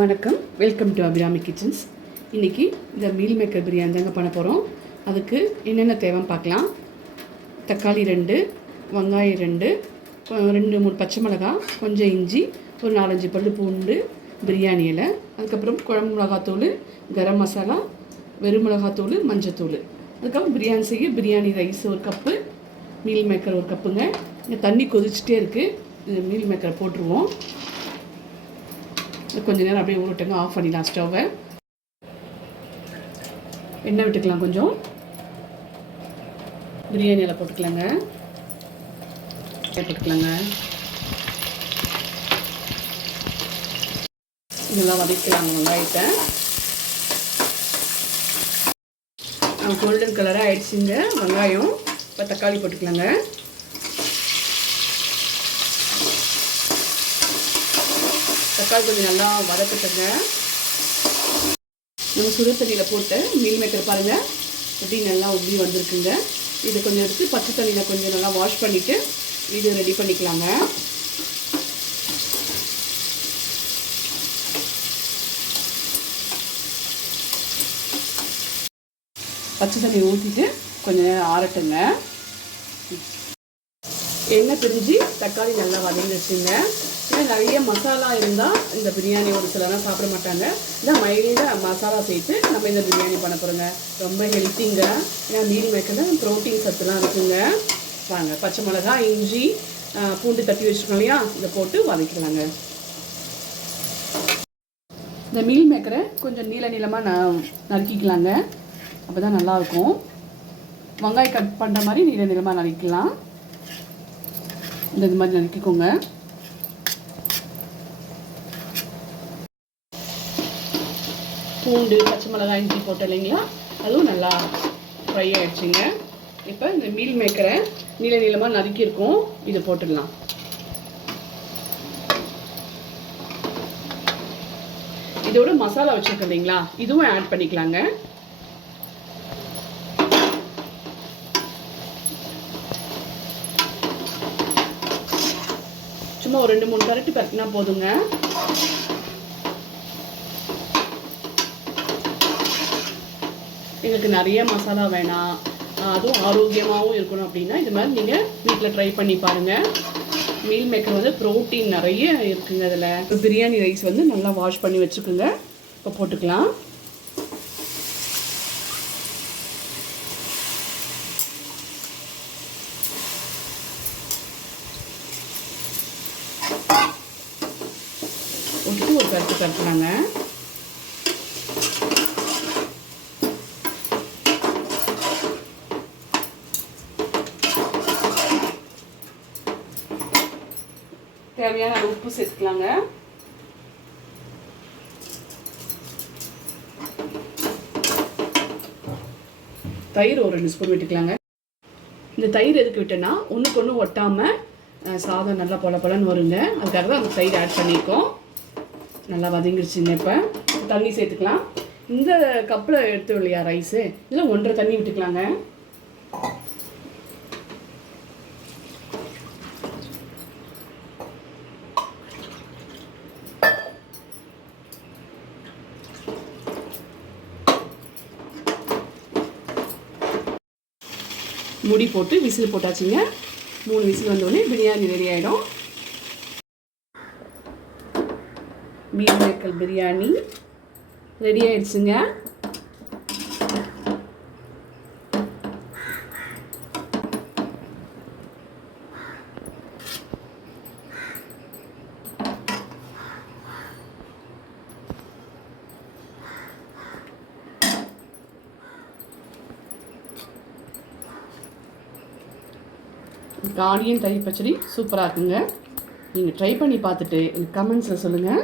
வணக்கம், welcome to Abirami kitchens. இன்றைக்கி இந்த மீல் மேக்கர் பிரியாணி தாங்க பண்ண போகிறோம். அதுக்கு என்னென்ன தேவைன்னு பார்க்கலாம். தக்காளி 2, வெங்காயம் 2, 2-3 பச்சை மிளகாய், கொஞ்சம் இஞ்சி, ஒரு 4-5 பல்லு பூண்டு, பிரியாணி இலை, அதுக்கப்புறம் குழம்பு மிளகாத்தூள், கரம் மசாலா, வெறும் மிளகாத்தூள், மஞ்சத்தூள், அதுக்கப்புறம் பிரியாணி செய்ய biryani rice 1 cup, meal maker 1 கப்புங்க. இங்கே தண்ணி கொதிச்சுட்டே இருக்குது. இந்த மீல் மேக்கரை போட்டுருவோம். கொஞ்சம் நேரம் அப்படியே ஊறட்டுங்க. ஆஃப் பண்ணிடலாம் ஸ்டவ்வை. எண்ணெய் விட்டுக்கலாம். கொஞ்சம் பிரியாணி இலை போட்டுக்கலாங்க. இதெல்லாம் வதக்கலாங்க. வெங்காயத்தை கோல்டன் கலராக ஆயிடுச்சுங்க வெங்காயம். இப்போ தக்காளி போட்டுக்கலாங்க. தக்காளி கொஞ்சம் நல்லா வதக்கட்டுங்க. நம்ம சுடு தண்ணியில் போட்டு மீல் மேக்கர் பாருங்கள் எப்படி நல்லா உப்பி வந்திருக்குங்க. இது கொஞ்சம் எடுத்து பச்சை தண்ணியில் கொஞ்சம் நல்லா வாஷ் பண்ணிவிட்டு இது ரெடி பண்ணிக்கலாங்க. பச்சை தண்ணி ஊற்றிட்டு கொஞ்சம் நேரம் ஆறட்டுங்க. எண்ணெய் பிரிஞ்சு தக்காளி நல்லா வதங்கிடுச்சுங்க. ஏன்னா நிறைய மசாலா இருந்தால் இந்த பிரியாணி ஒரு சிலலாம் சாப்பிட மாட்டாங்க. இல்லை மைல்டாக மசாலா சேர்த்து நம்ம இந்த பிரியாணி பண்ண போகிறோங்க. ரொம்ப ஹெல்த்திங்க. ஏன்னா மீல் மேக்கரில் ப்ரோட்டீன் சத்துலாம் இருக்குங்க. வாங்க, பச்சை மிளகா, இஞ்சி, பூண்டு தட்டி வச்சுருக்கோம் இல்லையா, இதை போட்டு வதக்கலாங்க. இந்த மீல் மேக்கரை கொஞ்சம் நீளமாக நறுக்கிக்கலாங்க. அப்போ தான் நல்லாயிருக்கும். வெங்காயம் கட் பண்ணுற மாதிரி நீளமாக நறுக்கலாம். இந்த மாதிரி நறுக்கிக்கோங்க. பூண்டு, பச்சை மிளகாய், இஞ்சி போட்டோம் இல்லைங்களா, அதுவும் நல்லா ஃப்ரை ஆகிடுச்சுங்க. இப்போ இந்த மீல் மேக்கரை நீளமாக நறுக்கியிருக்கோம், இதை போட்டுடலாம். இதோட மசாலா வச்சுருக்கோம் இல்லைங்களா, இதுவும் ஆட் பண்ணிக்கலாங்க. சும்மா ஒரு 2-3 கரண்டி பற்றினா போதுங்க. எங்களுக்கு நிறைய மசாலா வேணாம், அதுவும் ஆரோக்கியமாகவும் இருக்கணும் அப்படின்னா இது மாதிரி நீங்கள் வீட்டில் ட்ரை பண்ணி பாருங்கள். மீல் மேக்கர் வந்து ப்ரோட்டீன் நிறைய இருக்குங்க. அதில் பிரியாணி ரைஸ் வந்து நல்லா வாஷ் பண்ணி வச்சுக்கோங்க. இப்போ போட்டுக்கலாம். போட்டுட்டு ஒரு கருத்துலாங்க. தேவையான உப்பு சேர்த்துக்கலாங்க. தயிர் ஒரு 2 ஸ்பூன் விட்டுக்கலாங்க. இந்த தயிர் எதுக்கு விட்டேன்னா ஒன்றுக்கு ஒன்று ஒட்டாமல் சாதம் நல்லா பொலன்னு வருங்க. அதுக்காக தான் அந்த தயிர் ஆட் பண்ணியிருக்கோம். நல்லா வதங்கிடுச்சுங்க. இப்போ தண்ணி சேர்த்துக்கலாம். இந்த கப்பில் எடுத்தோம் இல்லையா ரைஸு, இதில் 1.5 தண்ணி விட்டுக்கலாங்க. முடி போட்டு விசில் போட்டாச்சுங்க. 3 விசில் வந்தோடனே பிரியாணி ரெடி ஆகிடும். மீல் மேக்கர் பிரியாணி ரெடி ஆயிடுச்சுங்க. ஆனியன் தயிர் பச்சடி சூப்பராக இருக்குங்க. நீங்கள் ட்ரை பண்ணி பார்த்துட்டு எனக்கு கமெண்ட்ஸில் சொல்லுங்கள்.